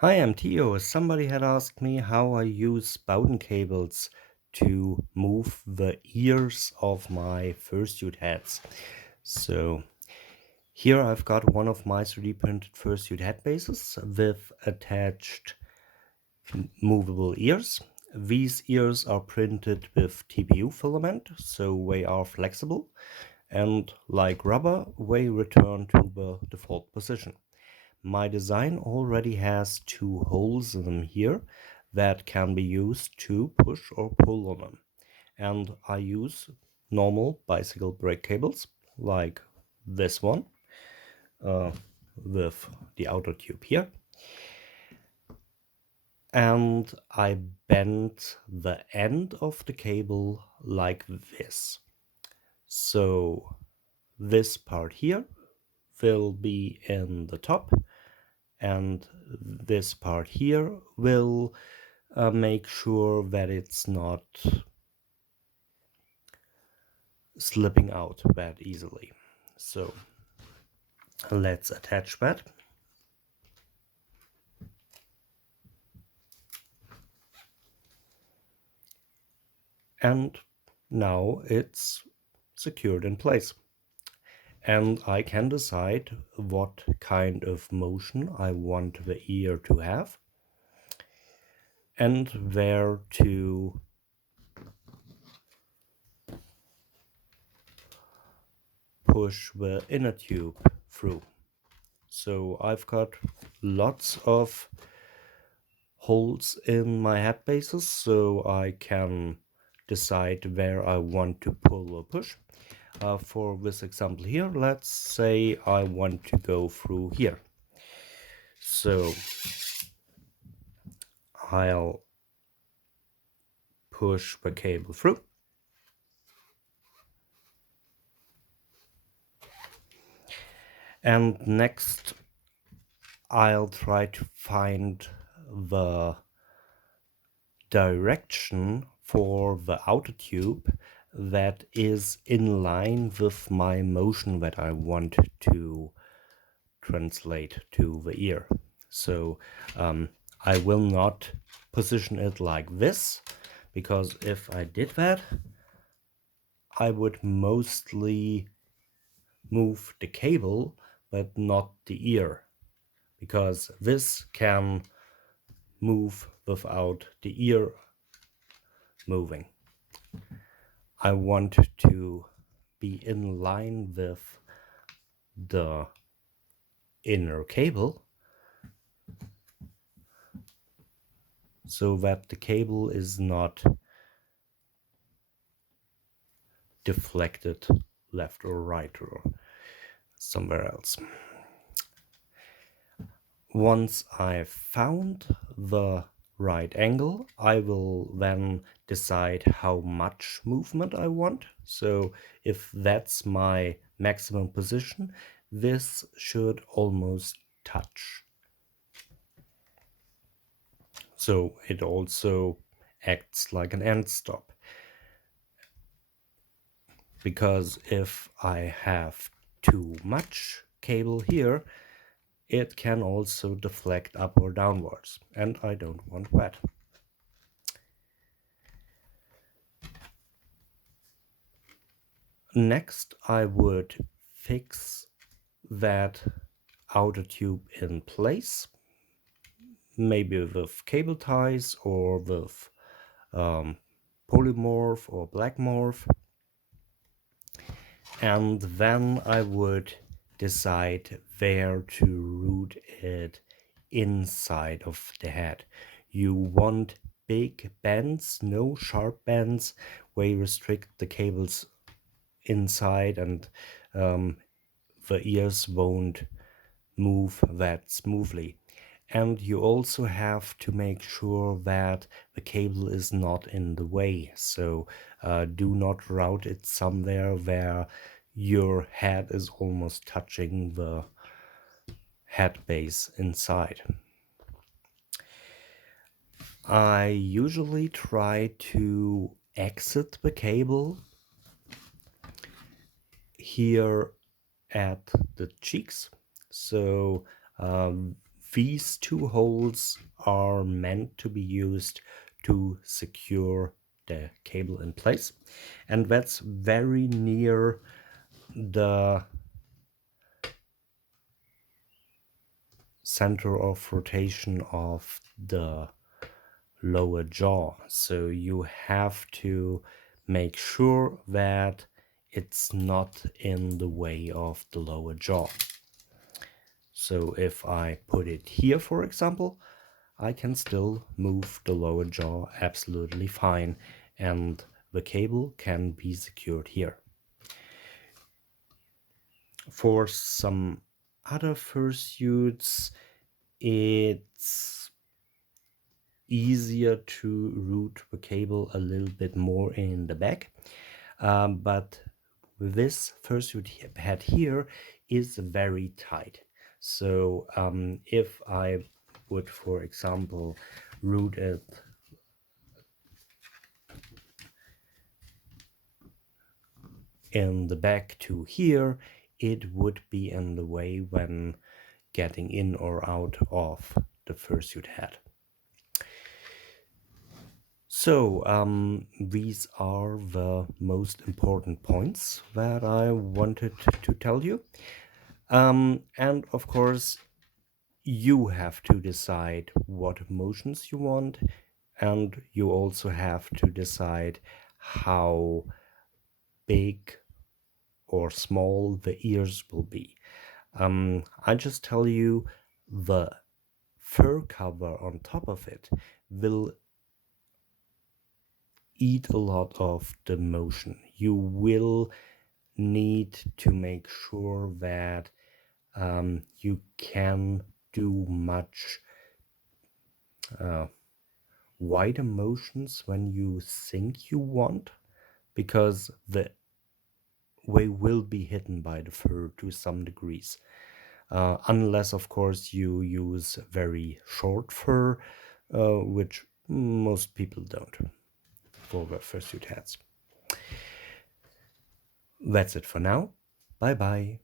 Hi, I'm Tio. Somebody had asked me how I use Bowden cables to move the ears of my fursuit hats. So here I've got one of my 3D printed fursuit head bases with attached movable ears. These ears are printed with TPU filament, so they are flexible, and like rubber, they return to the default position. My design already has two holes in them here that can be used to push or pull on them. And I use normal bicycle brake cables like this one with the outer tube here. And I bend the end of the cable like this. So this part here will be in the top, and this part here will make sure that it's not slipping out that easily. So let's attach that. And now it's secured in place. And I can decide what kind of motion I want the ear to have and where to push the inner tube through. So I've got lots of holes in my head bases, so I can decide where I want to pull or push. For this example here, let's say I want to go through here. So I'll push the cable through. And next I'll try to find the direction for the outer tube that is in line with my motion that I want to translate to the ear. So I will not position it like this, because if I did that, I would mostly move the cable but not the ear, because this can move without the ear moving. I want to be in line with the inner cable so that the cable is not deflected left or right or somewhere else. Once I've found the right angle, I will then decide how much movement I want. So if that's my maximum position, this should almost touch. So it also acts like an end stop. Because if I have too much cable here, it can also deflect up or downwards, and I don't want that. Next, I would fix that outer tube in place, maybe with cable ties or with polymorph or black morph. And then I would decide where to route it inside of the head. You want big bends, no sharp bends, where you restrict the cables inside, and the ears won't move that smoothly. And you also have to make sure that the cable is not in the way. So do not route it somewhere where your head is almost touching the head base inside. I usually try to exit the cable here at the cheeks. So these two holes are meant to be used to secure the cable in place, and that's very near the center of rotation of the lower jaw. So you have to make sure that it's not in the way of the lower jaw. So if I put it here, for example, I can still move the lower jaw absolutely fine, and the cable can be secured here. For some other fursuits, it's easier to route the cable a little bit more in the back, but this fursuit head here is very tight. So if I would, for example, route it in the back to here, it would be in the way when getting in or out of the fursuit head. So these are the most important points that I wanted to tell you. And of course, you have to decide what motions you want, and you also have to decide how big or small the ears will be. I just tell you the fur cover on top of it will eat a lot of the motion. You will need to make sure that you can do much wider motions when you think you want, because they will be hidden by the fur to some degrees. Unless, of course, you use very short fur, which most people don't for their fursuit hats. That's it for now. Bye bye.